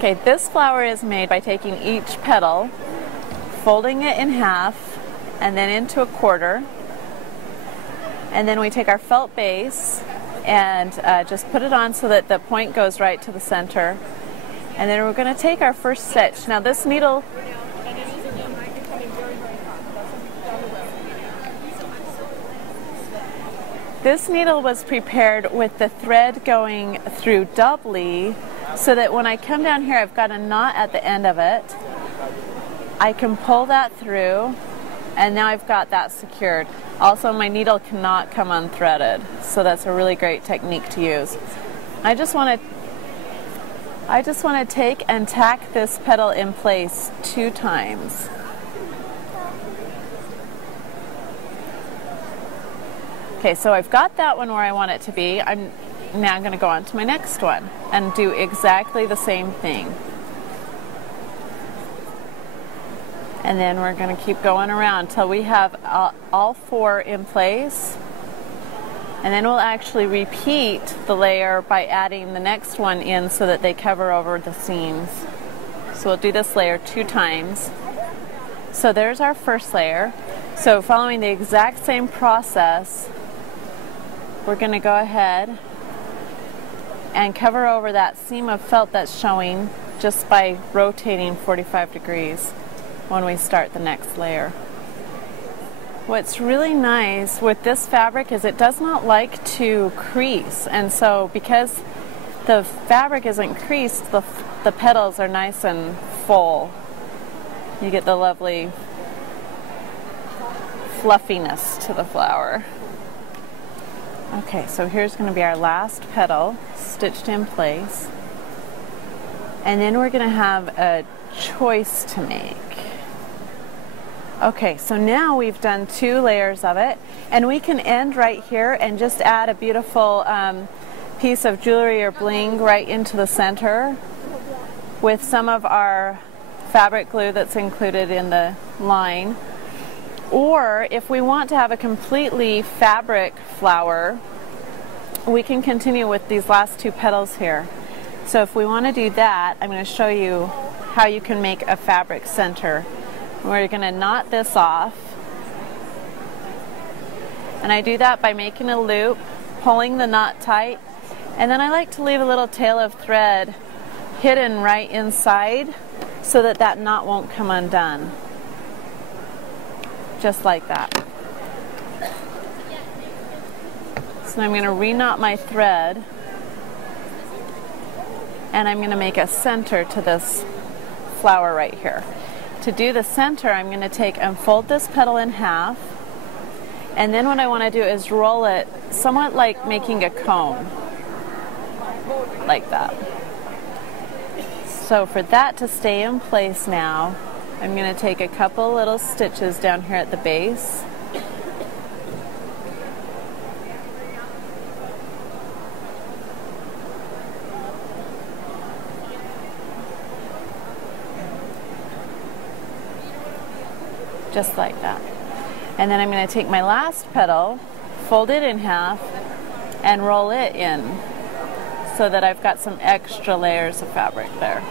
Okay, this flower is made by taking each petal, folding it in half, and then into a quarter. And then we take our felt base and just put it on so that the point goes right to the center. And then we're going to take our first stitch. Now this needle, was prepared with the thread going through doubly, so that when I come down here, I've got a knot at the end of it. I can pull that through, and now I've got that secured. Also, my needle cannot come unthreaded, so that's a really great technique to use. I just want to take and tack this petal in place 2 times. Okay, so I've got that one where I want it to be. I'm now going to go on to my next one and do exactly the same thing. And then we're going to keep going around till we have all 4 in place. And then we'll actually repeat the layer by adding the next one in so that they cover over the seams. So we'll do this layer 2 times. So there's our first layer. So following the exact same process, we're going to go ahead and cover over that seam of felt that's showing just by rotating 45 degrees when we start the next layer. What's really nice with this fabric is it does not like to crease, and so because the fabric isn't creased, the petals are nice and full. You get the lovely fluffiness to the flower. Okay, so here's going to be our last petal stitched in place, and then we're going to have a choice to make. Okay, so now we've done 2 layers of it, and we can end right here and just add a beautiful piece of jewelry or bling right into the center with some of our fabric glue that's included in the line. Or if we want to have a completely fabric flower, we can continue with these last 2 petals here. So if we want to do that, I'm going to show you how you can make a fabric center. We're going to knot this off, and I do that by making a loop, pulling the knot tight, and then I like to leave a little tail of thread hidden right inside so that that knot won't come undone. Just like that. So I'm going to re-knot my thread, and I'm going to make a center to this flower right here. To do the center, I'm going to take and fold this petal in half, and then what I want to do is roll it somewhat like making a cone, like that. So for that to stay in place now, I'm going to take a couple little stitches down here at the base. Just like that. And then I'm going to take my last petal, fold it in half, and roll it in so that I've got some extra layers of fabric there.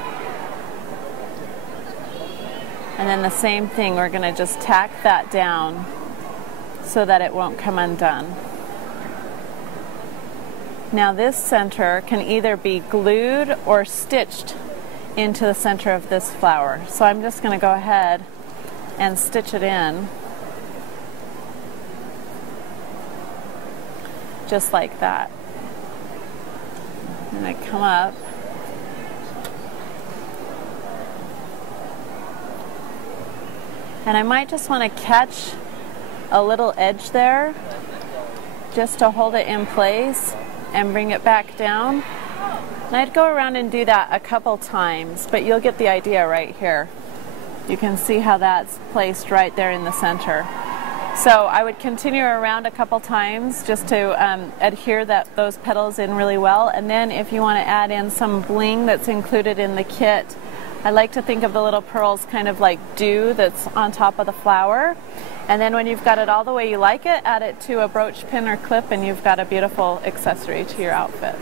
And then the same thing, we're going to just tack that down so that it won't come undone. Now this center can either be glued or stitched into the center of this flower. So I'm just going to go ahead and stitch it in just like that. And I come up and I might just want to catch a little edge there just to hold it in place and bring it back down. And I'd go around and do that a couple times, but you'll get the idea right here. You can see how that's placed right there in the center. So I would continue around a couple times just to adhere those petals in really well. And then if you want to add in some bling that's included in the kit, I like to think of the little pearls kind of like dew that's on top of the flower. And then when you've got it all the way you like it, add it to a brooch pin or clip, and you've got a beautiful accessory to your outfit.